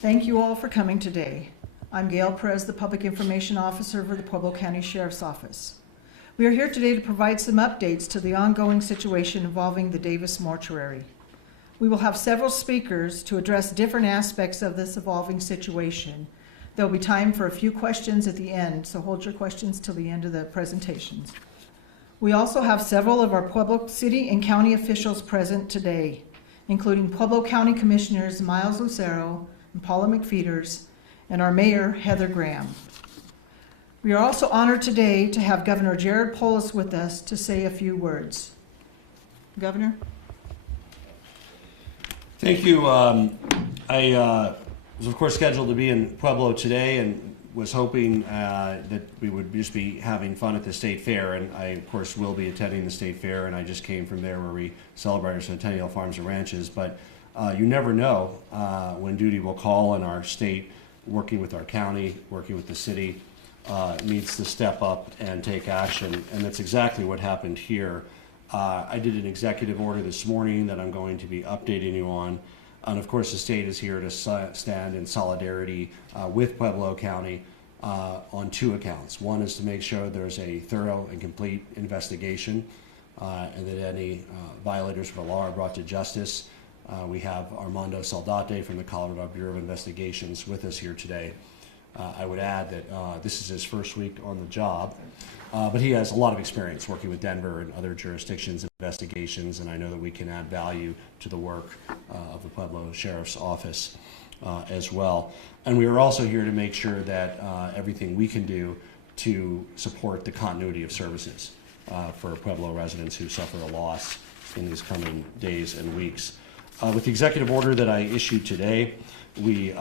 Thank you all for coming today. I'm Gail Perez, the Public Information Officer for the Pueblo County Sheriff's Office. We are here today to provide some updates to the ongoing situation involving the Davis Mortuary. We will have several speakers to address different aspects of this evolving situation. There will be time for a few questions at the end, so hold your questions till the end of the presentations. We also have several of our Pueblo City and County officials present today, including Pueblo County Commissioners Miles Lucero and Paula McFeeters, and our Mayor, Heather Graham. We are also honored today to have Governor Jared Polis with us to say a few words. Governor? Thank you. I was, of course, scheduled to be in Pueblo today and was hoping that we would just be having fun at the State Fair, and I, of course, will be attending the State Fair, and I just came from there where we celebrate our Centennial Farms and Ranches, but you never know when duty will call, and our state, working with our county, working with the city, needs to step up and take action, and that's exactly what happened here. I did an executive order this morning that I'm going to be updating you on, and of course the state is here to stand in solidarity with Pueblo County on two accounts. One is to make sure there's a thorough and complete investigation and that any violators of the law are brought to justice. We have Armando Saldate from the Colorado Bureau of Investigations with us here today. I would add that this is his first week on the job, but he has a lot of experience working with Denver and other jurisdictions and investigations, and I know that we can add value to the work of the Pueblo Sheriff's Office as well. And we are also here to make sure that everything we can do to support the continuity of services for Pueblo residents who suffer a loss in these coming days and weeks. With the executive order that I issued today, we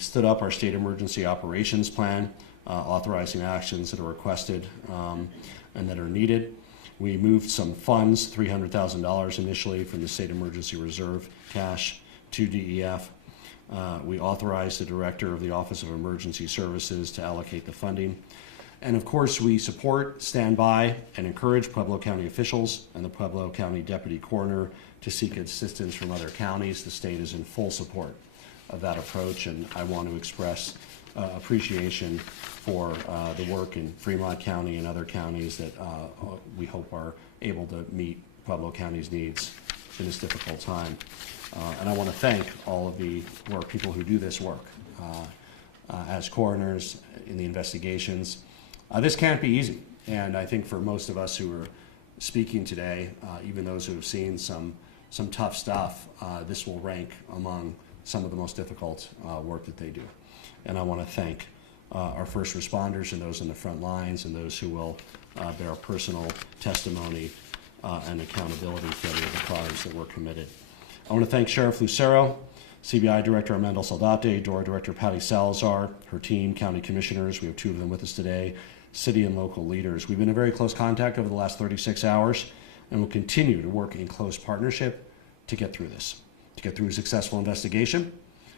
stood up our state emergency operations plan, authorizing actions that are requested and that are needed. We moved some funds, $300,000 initially from the state emergency reserve cash to DEF. We authorized the director of the Office of Emergency Services to allocate the funding. And of course, we support, stand by, and encourage Pueblo County officials and the Pueblo County Deputy Coroner to seek assistance from other counties. The state is in full support of that approach, and I want to express appreciation for the work in Fremont County and other counties that we hope are able to meet Pueblo County's needs in this difficult time. And I want to thank all of the people who do this work as coroners in the investigations. This can't be easy, and I think for most of us who are speaking today, even those who have seen some tough stuff, this will rank among some of the most difficult work that they do. And I want to thank our first responders and those in the front lines and those who will bear personal testimony and accountability for any of the crimes that were committed. I want to thank Sheriff Lucero, CBI Director Armando Saldate, DORA Director Patty Salazar, her team, county commissioners, we have two of them with us today, city and local leaders. We've been in very close contact over the last 36 hours and will continue to work in close partnership to get through this, to get through a successful investigation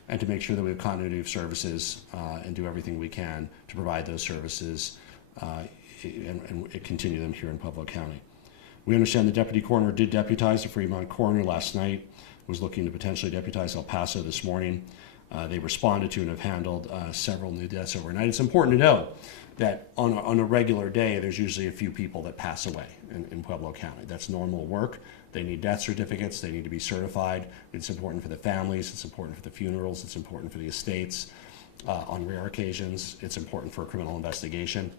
and to make sure that we have continuity of services and do everything we can to provide those services and continue them here in Pueblo County. We understand the Deputy Coroner did deputize the Fremont Coroner last night, was looking to potentially deputize El Paso this morning. They responded to and have handled several new deaths overnight. It's important to know that on a regular day, there's usually a few people that pass away in Pueblo County. That's normal work. They need death certificates. They need to be certified. It's important for the families. It's important for the funerals. It's important for the estates. On rare occasions, it's important for a criminal investigation.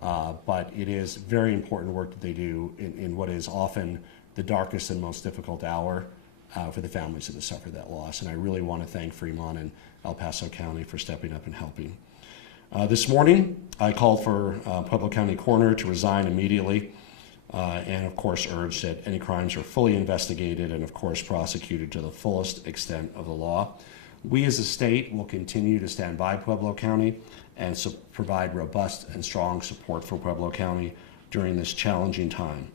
But it is very important work that they do in what is often the darkest and most difficult hour for the families that have suffered that loss. And I really want to thank Fremont and El Paso County for stepping up and helping. This morning, I called for Pueblo County Coroner to resign immediately and, of course, urged that any crimes are fully investigated and, of course, prosecuted to the fullest extent of the law. We as a state will continue to stand by Pueblo County and provide robust and strong support for Pueblo County during this challenging time.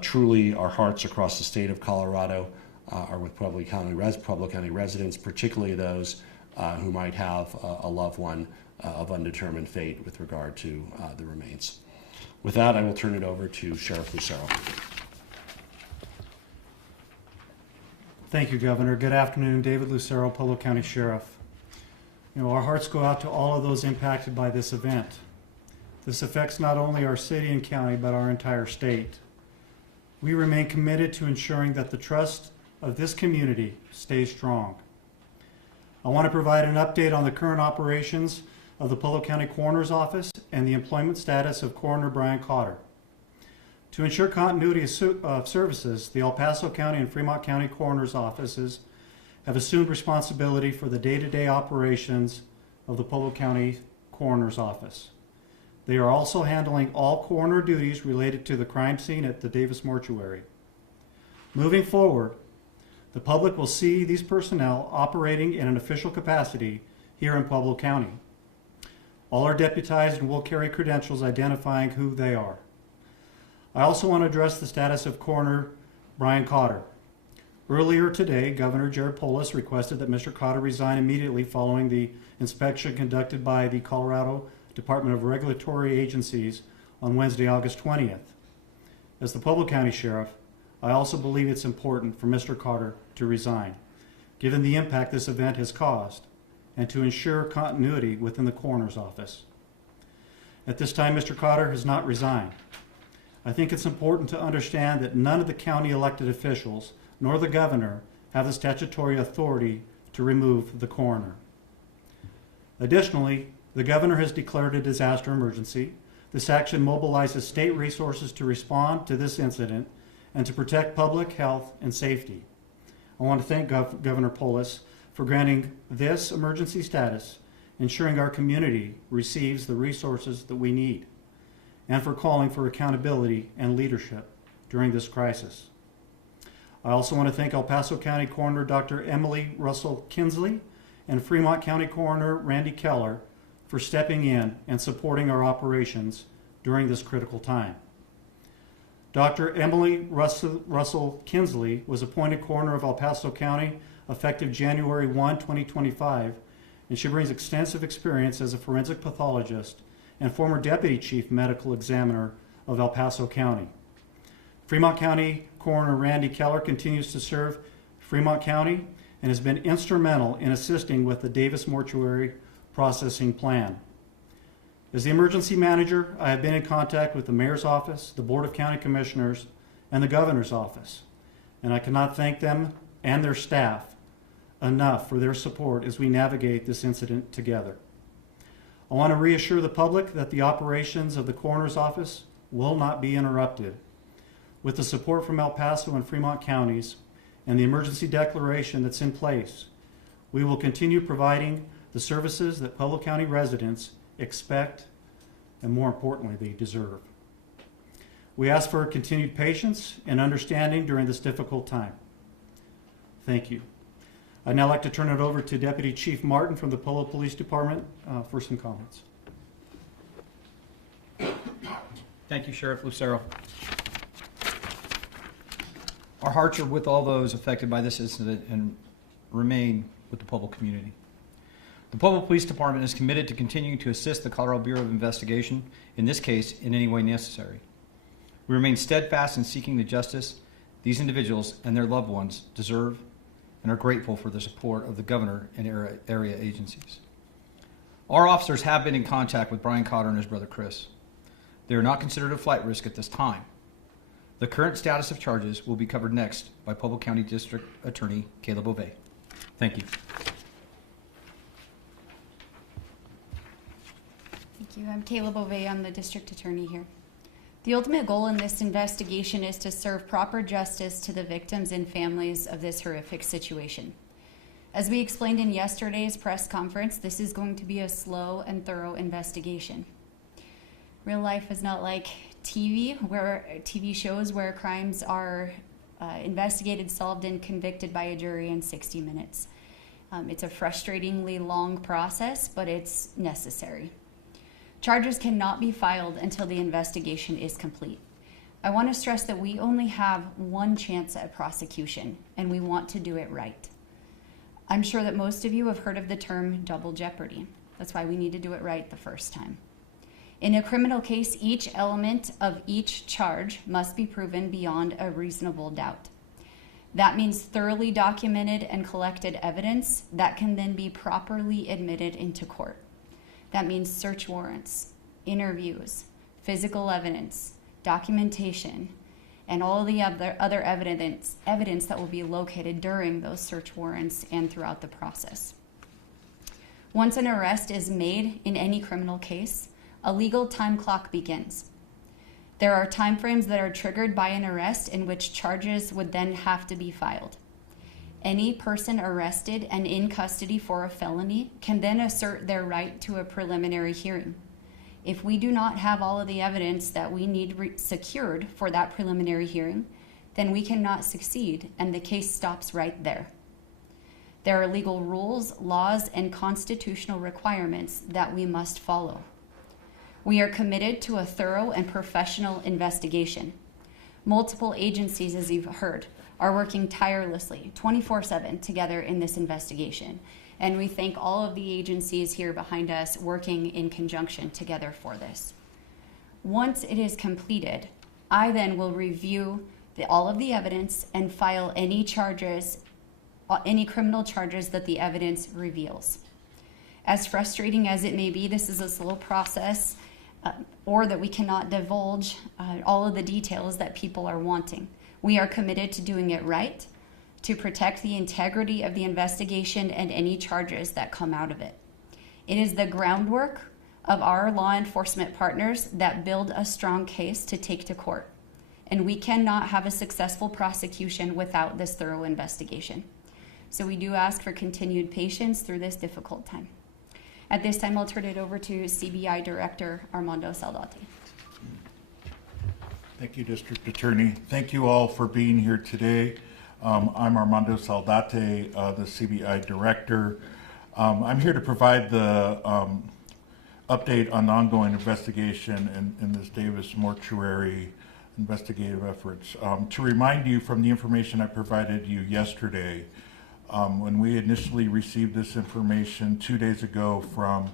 Truly, our hearts across the state of Colorado are with Pueblo County residents, particularly those who might have a loved one of undetermined fate with regard to the remains. With that, I will turn it over to Sheriff Lucero. Thank you, Governor. Good afternoon. David Lucero, Pueblo County Sheriff. Our hearts go out to all of those impacted by this event. This affects not only our city and county, but our entire state. We remain committed to ensuring that the trust of this community stays strong. I want to provide an update on the current operations of the Pueblo County Coroner's Office and the employment status of Coroner Brian Cotter. To ensure continuity of services, the El Paso County and Fremont County Coroner's Offices have assumed responsibility for the day-to-day operations of the Pueblo County Coroner's Office. They are also handling all coroner duties related to the crime scene at the Davis Mortuary. Moving forward, the public will see these personnel operating in an official capacity here in Pueblo County. All are deputized and will carry credentials identifying who they are. I also want to address the status of Coroner Brian Cotter. Earlier today, Governor Jared Polis requested that Mr. Cotter resign immediately following the inspection conducted by the Colorado Department of Regulatory Agencies on Wednesday, August 20th. As the Pueblo County Sheriff, I also believe it's important for Mr. Cotter to resign, given the impact this event has caused, and to ensure continuity within the coroner's office. At this time, Mr. Cotter has not resigned. I think it's important to understand that none of the county elected officials nor the governor have the statutory authority to remove the coroner. Additionally, the governor has declared a disaster emergency. This action mobilizes state resources to respond to this incident and to protect public health and safety. I want to thank Governor Polis for granting this emergency status, ensuring our community receives the resources that we need, and for calling for accountability and leadership during this crisis. I also want to thank El Paso County Coroner Dr. Emily Russell Kinsley and Fremont County Coroner Randy Keller for stepping in and supporting our operations during this critical time. Dr. Emily Russell Kinsley was appointed coroner of El Paso County effective January 1, 2025, and she brings extensive experience as a forensic pathologist and former deputy chief medical examiner of El Paso County. Fremont County Coroner Randy Keller continues to serve Fremont County and has been instrumental in assisting with the Davis Mortuary processing plan. As the emergency manager, I have been in contact with the mayor's office, the Board of County Commissioners, and the governor's office, and I cannot thank them and their staff enough for their support as we navigate this incident together. I want to reassure the public that the operations of the coroner's office will not be interrupted. With the support from El Paso and Fremont counties and the emergency declaration that's in place, we will continue providing the services that Pueblo County residents expect and, more importantly, they deserve. We ask for continued patience and understanding during this difficult time. Thank you. I'd now like to turn it over to Deputy Chief Martin from the Pueblo Police Department for some comments. Thank you, Sheriff Lucero. Our hearts are with all those affected by this incident and remain with the Pueblo community. The Pueblo Police Department is committed to continuing to assist the Colorado Bureau of Investigation, in this case, in any way necessary. We remain steadfast in seeking the justice these individuals and their loved ones deserve and are grateful for the support of the governor and area agencies. Our officers have been in contact with Brian Cotter and his brother Chris. They are not considered a flight risk at this time. The current status of charges will be covered next by Pueblo County District Attorney Caleb Ovey. Thank you. Thank you. I'm Caleb Ovey. I'm the district attorney here. The ultimate goal in this investigation is to serve proper justice to the victims and families of this horrific situation. As we explained in yesterday's press conference, this is going to be a slow and thorough investigation. Real life is not like TV shows where crimes are investigated, solved, and convicted by a jury in 60 minutes. It's a frustratingly long process, but it's necessary. Charges cannot be filed until the investigation is complete. I want to stress that we only have one chance at prosecution, and we want to do it right. I'm sure that most of you have heard of the term double jeopardy. That's why we need to do it right the first time. In a criminal case, each element of each charge must be proven beyond a reasonable doubt. That means thoroughly documented and collected evidence that can then be properly admitted into court. That means search warrants, interviews, physical evidence, documentation, and all the other evidence that will be located during those search warrants and throughout the process. Once an arrest is made in any criminal case, a legal time clock begins. There are timeframes that are triggered by an arrest in which charges would then have to be filed. Any person arrested and in custody for a felony can then assert their right to a preliminary hearing. If we do not have all of the evidence that we need secured for that preliminary hearing, then we cannot succeed and the case stops right there. There are legal rules, laws, and constitutional requirements that we must follow. We are committed to a thorough and professional investigation. Multiple agencies, as you've heard, are working tirelessly 24/7 together in this investigation. And we thank all of the agencies here behind us working in conjunction together for this. Once it is completed, I then will review all of the evidence and file any charges, any criminal charges that the evidence reveals. As frustrating as it may be, this is a slow process, or that we cannot divulge all of the details that people are wanting. We are committed to doing it right, to protect the integrity of the investigation and any charges that come out of it. It is the groundwork of our law enforcement partners that build a strong case to take to court. And we cannot have a successful prosecution without this thorough investigation. So we do ask for continued patience through this difficult time. At this time, I'll turn it over to CBI Director Armando Saldate. Thank you, District Attorney. Thank you all for being here today. I'm Armando Saldate, the CBI Director. I'm here to provide the update on the ongoing investigation in this Davis Mortuary investigative efforts. To remind you from the information I provided you yesterday, when we initially received this information 2 days ago from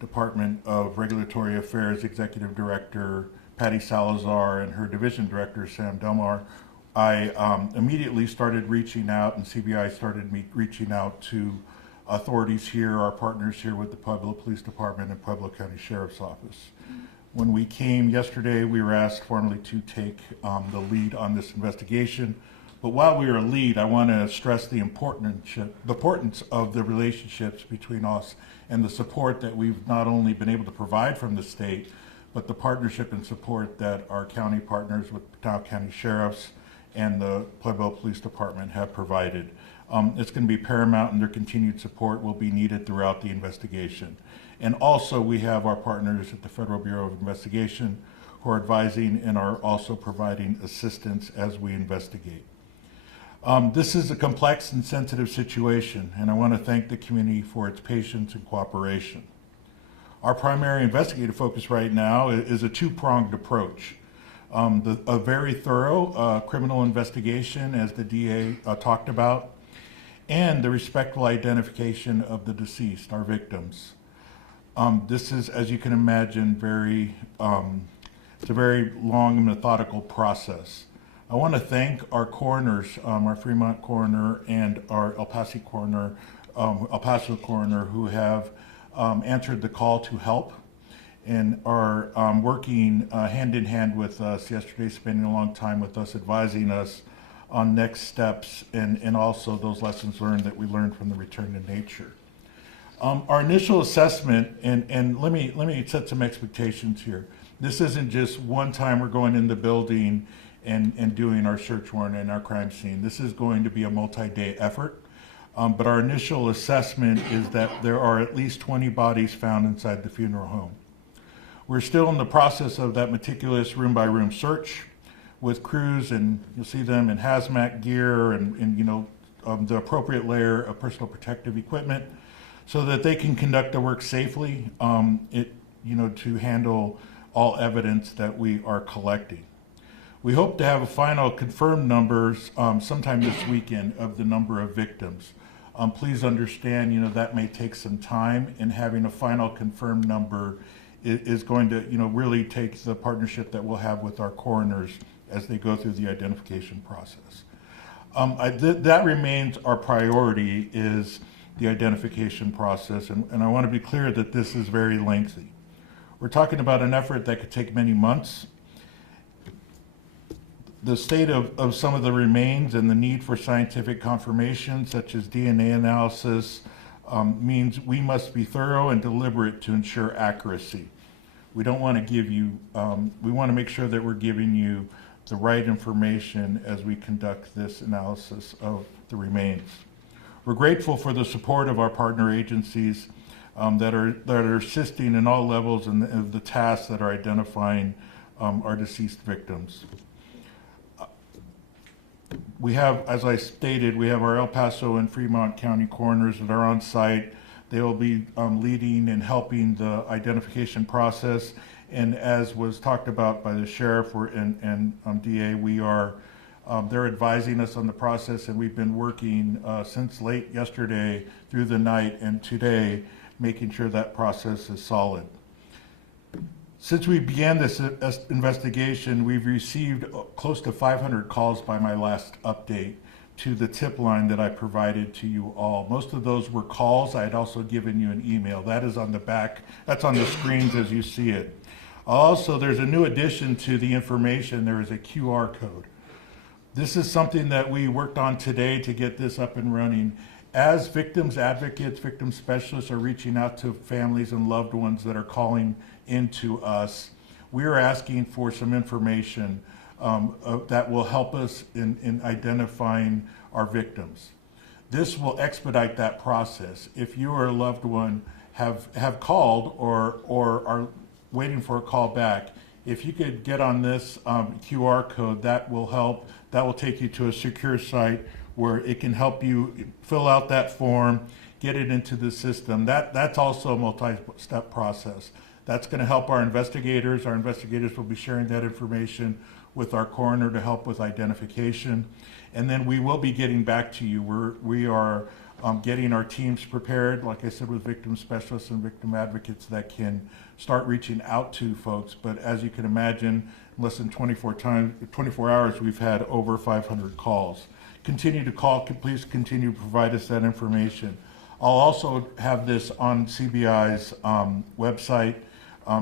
Department of Regulatory Affairs Executive Director Patty Salazar and her Division Director Sam Delmar, I immediately started reaching out, and CBI started reaching out to authorities here, our partners here with the Pueblo Police Department and Pueblo County Sheriff's Office. When we came yesterday, we were asked formally to take the lead on this investigation. But while we are a lead, I want to stress the importance of the relationships between us and the support that we've not only been able to provide from the state, but the partnership and support that our county partners with Pinal County Sheriffs and the Pueblo Police Department have provided. It's going to be paramount, and their continued support will be needed throughout the investigation. And also, we have our partners at the Federal Bureau of Investigation who are advising and are also providing assistance as we investigate. This is a complex and sensitive situation, and I want to thank the community for its patience and cooperation. Our primary investigative focus right now is a two-pronged approach. A very thorough criminal investigation, as the DA talked about, and the respectful identification of the deceased, our victims. This is, as you can imagine, it's a very long and methodical process. I want to thank our coroners, our Fremont coroner and our El Paso coroner, who have answered the call to help and are working hand in hand with us yesterday, spending a long time with us, advising us on next steps and also those lessons learned that we learned from the return to nature. Our initial assessment, and let me set some expectations here. This isn't just one time we're going in the building and doing our search warrant and our crime scene. This is going to be a multi-day effort. But our initial assessment is that there are at least 20 bodies found inside the funeral home. We're still in the process of that meticulous room-by-room search with crews, and you'll see them in hazmat gear and the appropriate layer of personal protective equipment so that they can conduct the work safely to handle all evidence that we are collecting. We hope to have a final confirmed numbers sometime this weekend of the number of victims. Please understand, that may take some time, and having a final confirmed number is going to, really take the partnership that we'll have with our coroners as they go through the identification process. That remains our priority, is the identification process, and I want to be clear that this is very lengthy. We're talking about an effort that could take many months. The state of some of the remains and the need for scientific confirmation, such as DNA analysis, means we must be thorough and deliberate to ensure accuracy. We don't want to give you, we want to make sure that we're giving you the right information as we conduct this analysis of the remains. We're grateful for the support of our partner agencies that are assisting in all levels of the tasks that are identifying our deceased victims. We have, as I stated, we have our El Paso and Fremont County coroners that are on site. They will be leading and helping the identification process. And as was talked about by the sheriff and DA, they're advising us on the process, and we've been working since late yesterday through the night and today, making sure that process is solid. Since we began this investigation, we've received close to 500 calls by my last update to the tip line that I provided to you all. Most of those were calls. I had also given you an email. That is on the back. That's on the screens as you see it. Also, there's a new addition to the information. There is a QR code. This is something that we worked on today to get this up and running. As victims advocates, victim specialists are reaching out to families and loved ones that are calling into us, we are asking for some information that will help us in identifying our victims. This will expedite that process. If you or a loved one have called or are waiting for a call back, if you could get on this QR code, that will help. That will take you to a secure site where it can help you fill out that form, get it into the system. That's also a multi-step process. That's going to help our investigators. Our investigators will be sharing that information with our coroner to help with identification. And then we will be getting back to you. We are getting our teams prepared, like I said, with victim specialists and victim advocates that can start reaching out to folks. But as you can imagine, in less than 24 hours, we've had over 500 calls. Continue to call. Please continue to provide us that information. I'll also have this on CBI's website.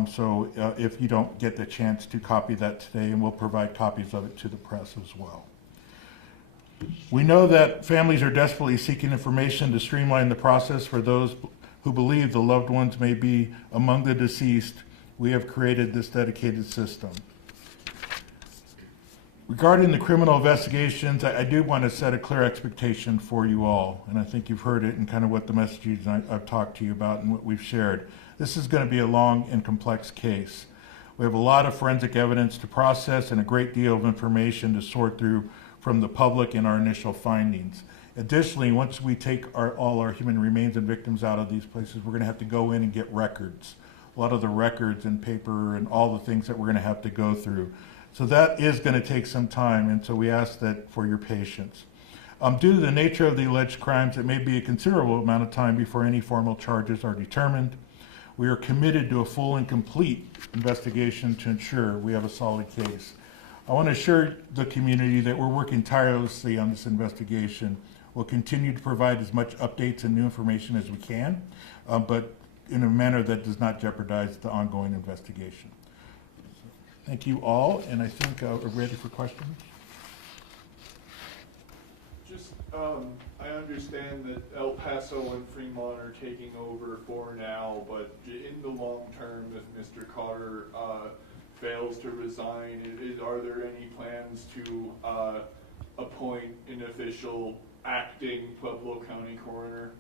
So if you don't get the chance to copy that today, and we'll provide copies of it to the press as well. We know that families are desperately seeking information to streamline the process for those who believe the loved ones may be among the deceased. We have created this dedicated system. Regarding the criminal investigations, I do want to set a clear expectation for you all, and I think you've heard it in kind of what the messages I've talked to you about and what we've shared. This is going to be a long and complex case. We have a lot of forensic evidence to process and a great deal of information to sort through from the public in our initial findings. Additionally, once we take all our human remains and victims out of these places, we're going to have to go in and get records. A lot of the records and paper and all the things that we're going to have to go through. So that is going to take some time, and so we ask that for your patience. Due to the nature of the alleged crimes, it may be a considerable amount of time before any formal charges are determined. We are committed to a full and complete investigation to ensure we have a solid case. I want to assure the community that we're working tirelessly on this investigation. We'll continue to provide as much updates and new information as we can, but in a manner that does not jeopardize the ongoing investigation. Thank you all, and I think we're ready for questions. Just, I understand that El Paso and Fremont are taking over for now, but in the long term, if Mr. Carter fails to resign, are there any plans to appoint an official acting Pueblo County coroner?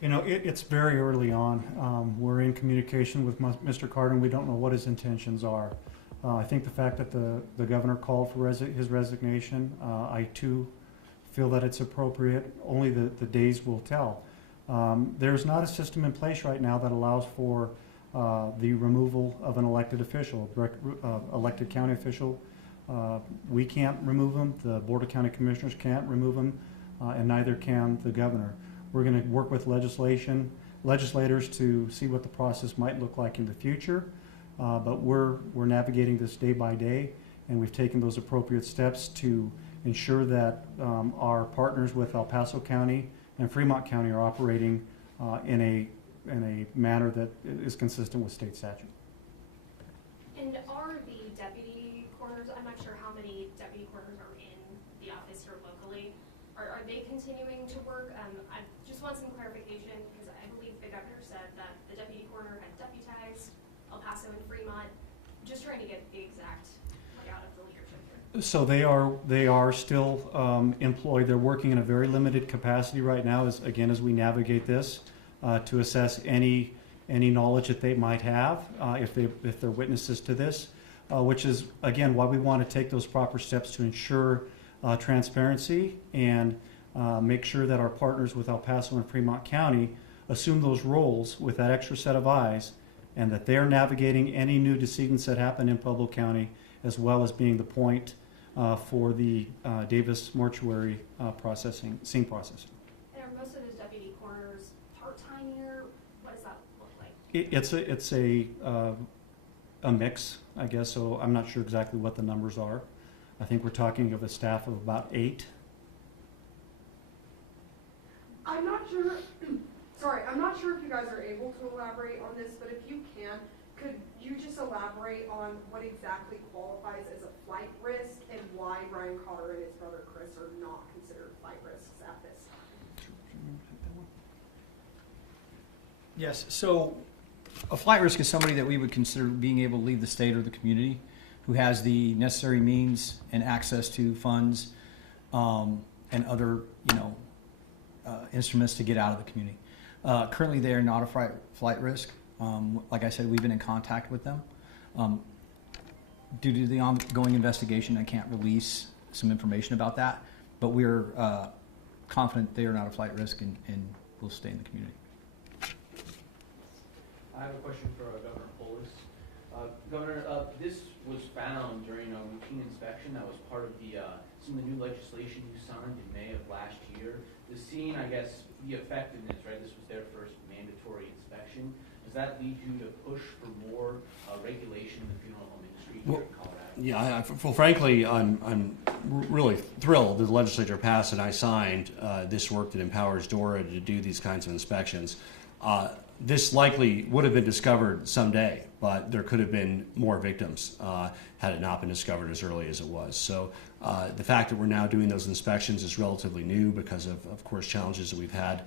You know, it's very early on. We're in communication with Mr. Carter, and we don't know what his intentions are. I think the fact that the governor called for his resignation, I too feel that it's appropriate. Only the days will tell. There's not a system in place right now that allows for the removal of an elected official, elected county official. We can't remove them. The Board of County Commissioners can't remove them, and neither can the governor. We're going to work with legislators to see what the process might look like in the future, but we're navigating this day by day, and we've taken those appropriate steps to ensure that our partners with El Paso County and Fremont County are operating in a manner that is consistent with state statute. And are the deputy coroners, I'm not sure how many deputy coroners are in the office or locally, are they continuing to work? I just want some clarification because I believe the governor said that the deputy coroner had deputized El Paso and Fremont. Just trying to get the exact layout of the leadership here. So they are still employed. They're working in a very limited capacity right now, as we navigate this, to assess any knowledge that they might have if they're witnesses to this, which is again why we want to take those proper steps to ensure transparency and make sure that our partners with El Paso and Fremont County assume those roles with that extra set of eyes, and that they're navigating any new decedents that happen in Pueblo County, as well as being the point for the Davis Mortuary scene processing. And are most of those deputy coroners part-time here? What does that look like? It's a mix, I guess. So I'm not sure exactly what the numbers are. I think we're talking of a staff of about 8. I'm not sure. Sorry, I'm not sure if you guys are able to elaborate on this, but if you can, could you just elaborate on what exactly qualifies as a flight risk and why Ryan Carter and his brother Chris are not considered flight risks at this time? Yes, so a flight risk is somebody that we would consider being able to leave the state or the community, who has the necessary means and access to funds and other, instruments to get out of the community. Currently, they are not a flight risk. Like I said, we've been in contact with them. Due to the ongoing investigation, I can't release some information about that, but we're confident they are not a flight risk and will stay in the community. I have a question for Governor Polis. Governor, this was found during a routine inspection that was part of some of the new legislation you signed in May of last year. The scene, I guess, the effectiveness, right? This was their first mandatory inspection. Does that lead you to push for more regulation in the funeral home industry here in Colorado? Yeah, well, frankly, I'm really thrilled that the legislature passed and I signed this work that empowers DORA to do these kinds of inspections. This likely would have been discovered someday, but there could have been more victims had it not been discovered as early as it was. So the fact that we're now doing those inspections is relatively new because of course, challenges that we've had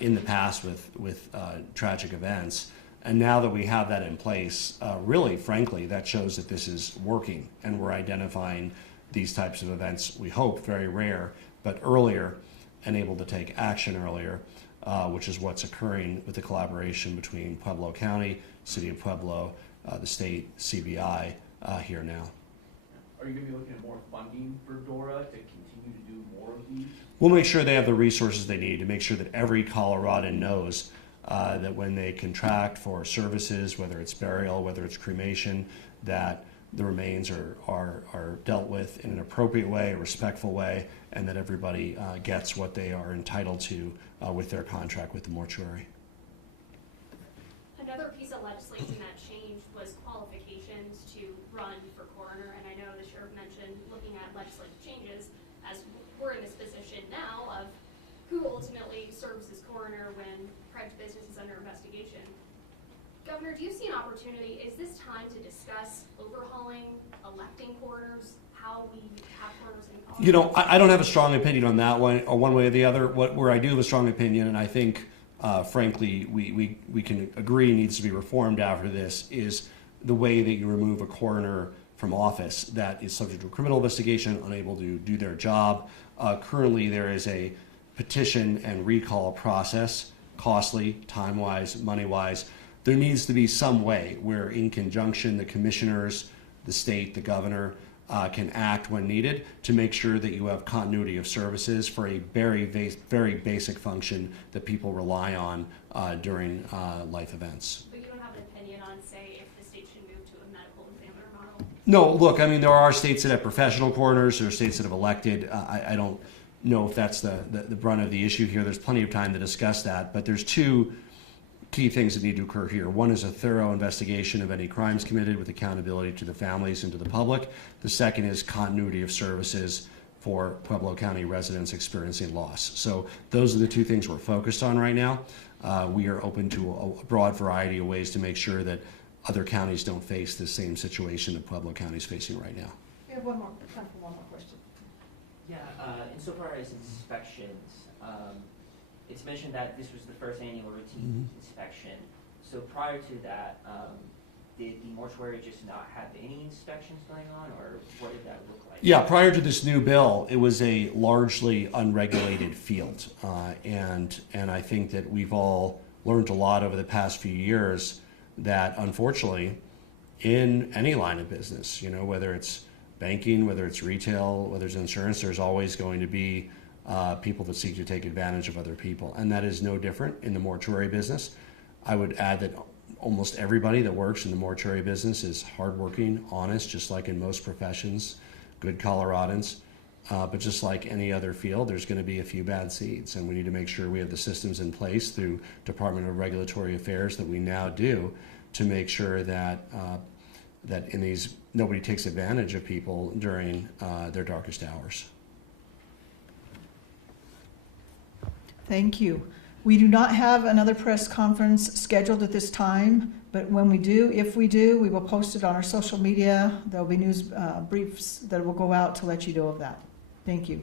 in the past with tragic events. And now that we have that in place, really, frankly, that shows that this is working and we're identifying these types of events, we hope, very rare, but earlier and able to take action earlier. Which is what's occurring with the collaboration between Pueblo County, City of Pueblo, the state, CBI here now. Are you going to be looking at more funding for DORA to continue to do more of these? We'll make sure they have the resources they need to make sure that every Coloradan knows that when they contract for services, whether it's burial, whether it's cremation, that the remains are dealt with in an appropriate way, a respectful way, and that everybody gets what they are entitled to with their contract with the mortuary. Another piece of legislation that changed was qualifications to run for coroner, and I know the sheriff mentioned looking at legislative changes as we're in this position now of who ultimately serves as coroner when private business is under investigation. Governor, do you see an opportunity? Is this time to discuss overhauling, electing coroners, how we have coroners in Colorado? You know, I don't have a strong opinion on that one, or one way or the other. Where I do have a strong opinion, and I think, frankly, we can agree needs to be reformed after this, is the way that you remove a coroner from office that is subject to a criminal investigation, unable to do their job. Currently, there is a petition and recall process, costly, time-wise, money-wise. There needs to be some way where, in conjunction, the commissioners, the state, the governor, can act when needed to make sure that you have continuity of services for a very basic function that people rely on during life events. But you don't have an opinion on, say, if the state should move to a medical examiner model? No, look, I mean, there are states that have professional coroners, there are states that have elected. I don't know if that's the brunt of the issue here. There's plenty of time to discuss that, but there's two key things that need to occur here. One is a thorough investigation of any crimes committed with accountability to the families and to the public. The second is continuity of services for Pueblo County residents experiencing loss. So those are the two things we're focused on right now. We are open to a broad variety of ways to make sure that other counties don't face the same situation that Pueblo County is facing right now. We have time for one more question. Yeah, insofar as inspections, it's mentioned that this was the first annual routine inspection. So prior to that, did the mortuary just not have any inspections going on, or what did that look like? Yeah, prior to this new bill, it was a largely unregulated field. And I think that we've all learned a lot over the past few years that, unfortunately, in any line of business, you know, whether it's banking, whether it's retail, whether it's insurance, there's always going to be people that seek to take advantage of other people. And that is no different in the mortuary business. I would add that almost everybody that works in the mortuary business is hardworking, honest, just like in most professions, good Coloradans. But just like any other field, there's going to be a few bad seeds, and we need to make sure we have the systems in place through Department of Regulatory Affairs that we now do to make sure that that in these nobody takes advantage of people during their darkest hours. Thank you. We do not have another press conference scheduled at this time, but when we do, if we do, we will post it on our social media. There will be news briefs that will go out to let you know of that. Thank you.